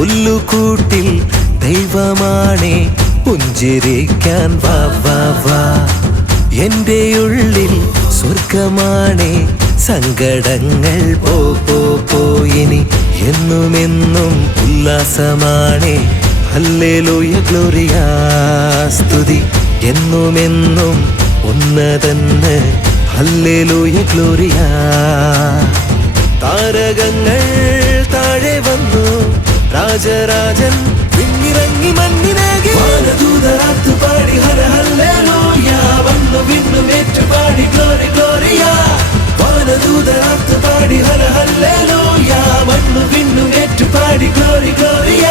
പുല്ലുകൂട്ടിൽ ദൈവമാണേ പുഞ്ചിരിക്കാൻ വാ വാ വാ. എന്റെ ഉള്ളിൽ സ്വർഗമാണേ സങ്കടങ്ങൾ പോ പോ പോയിനി എന്നുമെന്നും ഉല്ലാസമാണേ. ഹല്ലേലൂയ ഗ്ലോറിയ സ്തുതി എന്നുമെന്നും ഉന്നതന്. Hallelujah Gloria. താരകങ്ങൾ താഴെ വന്നു, രാജരാജൻ വിണ്ണിറങ്ങി മണ്ണിനേകി. വാനദൂതരാത്തു പാടി ഹര ഹല്ലേലൂയ, വന്നു വിണ്ണും ഏറ്റുപാടി ഗ്ലോറി ഗ്ലോറിയ. വാനദൂതരാത്തു പാടി ഹര ഹല്ലേലൂയ, വന്നു വിണ്ണും ഏറ്റുപാടി ഗ്ലോറി ഗ്ലോറിയ.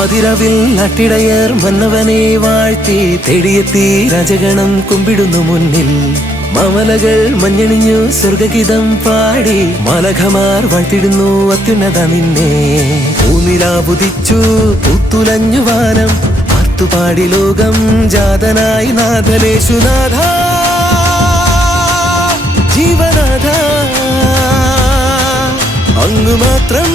അതിരവിൽ അട്ടിടയർ മന്നവനെ വാഴ്ത്തി തേടിയെത്തി രാജഗണം കുമ്പിടുന്നു മുന്നിൽ. മാമലകൾ മഞ്ഞണിഞ്ഞു സ്വർഗഗീതം പാടി മാലഖമാർ വാഴ്ത്തിടുന്നു അത്യുന്നത നിന്നെ. പൂനിലാവുദിച്ചു പൂത്തുലഞ്ഞു വാനം, ആർത്തുപാടി ലോകം ജാതനായി നാഥനേശുനാഥ ജീവനാഥ. അങ്ങ് മാത്രം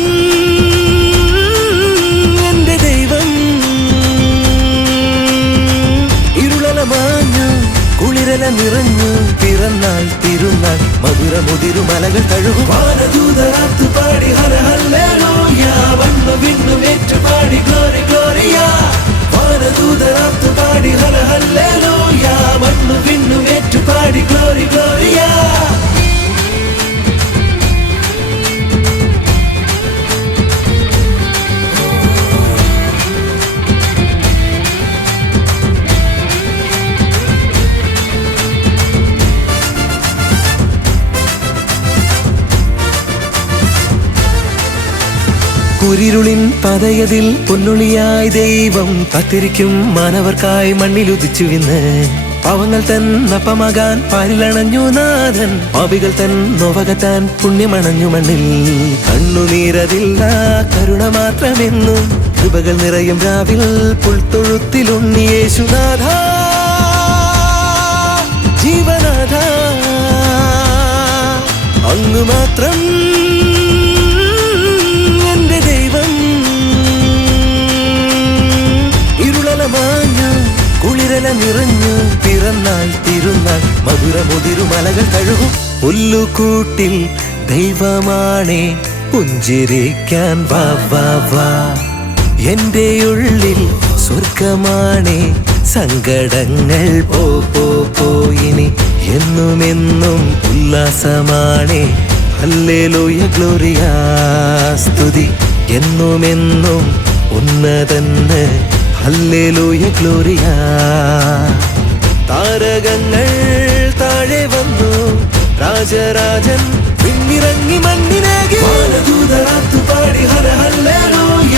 കുളിരല നിറഞ്ഞു പിറന്നാൾ തിരുനാൾ മധുരമുതിരു മലകൾ തഴുകും. വാനദൂതരാത്തു പാടി ഹര ഹല്ലേലൂയ, വന്നു വിണ്ണും ഏറ്റുപാടി ഗ്ലോറി ഗ്ലോറിയ. വാനദൂതരാത്തു പാടി ഹര ഹല്ലേലൂയ, വന്നു വിണ്ണും ഏറ്റുപാടി ഗ്ലോറി ഗ്ലോറിയ. കുരിരുളിൻ പതയതിൽ പൊന്നുളിയായി ദൈവം കാത്തിരിക്കും മാനവർക്കായി മണ്ണിലുദിച്ചു ഇന്ന്. പാവങ്ങൾ തൻ നപ്പമാകാൻ പാലിലണഞ്ഞു നാഥൻ, പാപികൾ തൻ നോവകത്താൻ പുണ്യമണഞ്ഞു മണ്ണിൽ. കണ്ണുനീരതില്ല കരുണ മാത്രമെന്നും കൃപകൾ നിറയും രാവിൽ പുൽത്തൊഴുത്തിലുണ്ണി യേശുനാഥ ജീവനാഥ. അങ്ങ് മാത്രം കുളിരല നിറഞ്ഞു പിറന്നാൾ തിരുനാൾ മധുരമുതിരു മലകൾ തഴുകും. പുല്ലുകൂട്ടിൽ ദൈവമാണേ പുഞ്ചിരിക്കാൻ വാ വാ വാ. എന്റെ ഉള്ളിൽ സ്വർഗമാണേ സങ്കടങ്ങൾ പോ പോ പോയിനി എന്നുമെന്നും ഉല്ലാസമാണേ. ഹല്ലേലൂയ ഗ്ലോറിയ സ്തുതി എന്നുമെന്നും ഉന്നതന്. Hallelujah Gloria. താരകങ്ങൾ താഴെ വന്നു, രാജരാജൻ വിണ്ണിറങ്ങി മണ്ണിനേകി. വാനദൂതരാത്തു പാടി ഹര ഹല്ലേലൂയ,